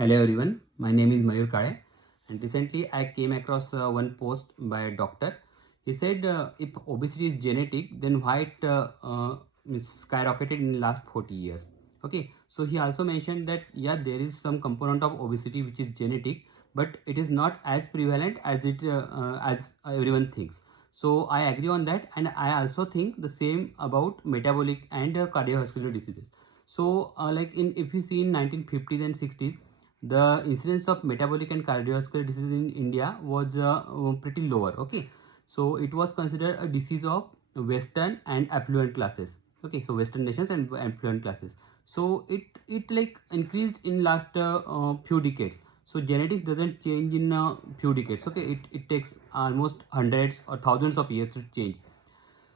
Hello everyone, my name is Mayur Kale, and recently I came across one post by a doctor. He said if obesity is genetic, then why it skyrocketed in the last 40 years. Okay, so he also mentioned that yeah, there is some component of obesity which is genetic, but it is not as prevalent as everyone thinks. So I agree on that, and I also think the same about metabolic and cardiovascular diseases. So like in if you see in 1950s and 60s, the incidence of metabolic and cardiovascular disease in India was pretty lower. Okay, so it was considered a disease of Western and affluent classes. Okay, so Western nations and affluent classes. So it like increased in last few decades. So genetics doesn't change in few decades. Okay, it takes almost hundreds or thousands of years to change.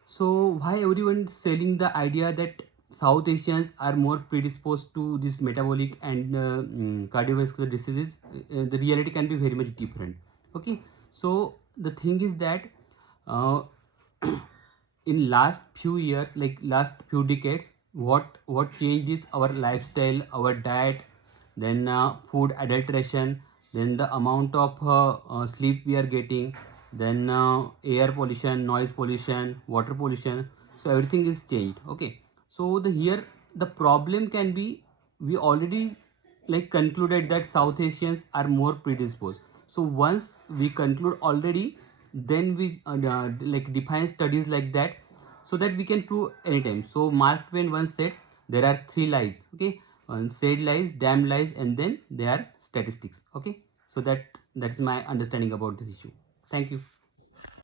So why everyone selling the idea that South Asians are more predisposed to this metabolic and cardiovascular diseases? The reality can be very much different. Okay, so the thing is that uh, in last few years, like last few decades, what changed is our lifestyle, our diet, then food adulteration, then the amount of sleep we are getting, then air pollution, noise pollution, water pollution. So everything is changed. Okay, so the here the problem can be, we already like concluded that South Asians are more predisposed. So once we conclude already, then we like define studies like that, so that we can prove anytime. So Mark Twain once said there are three lies. Okay, said lies, damn lies, and then there are statistics. Okay, so that's my understanding about this issue. Thank you.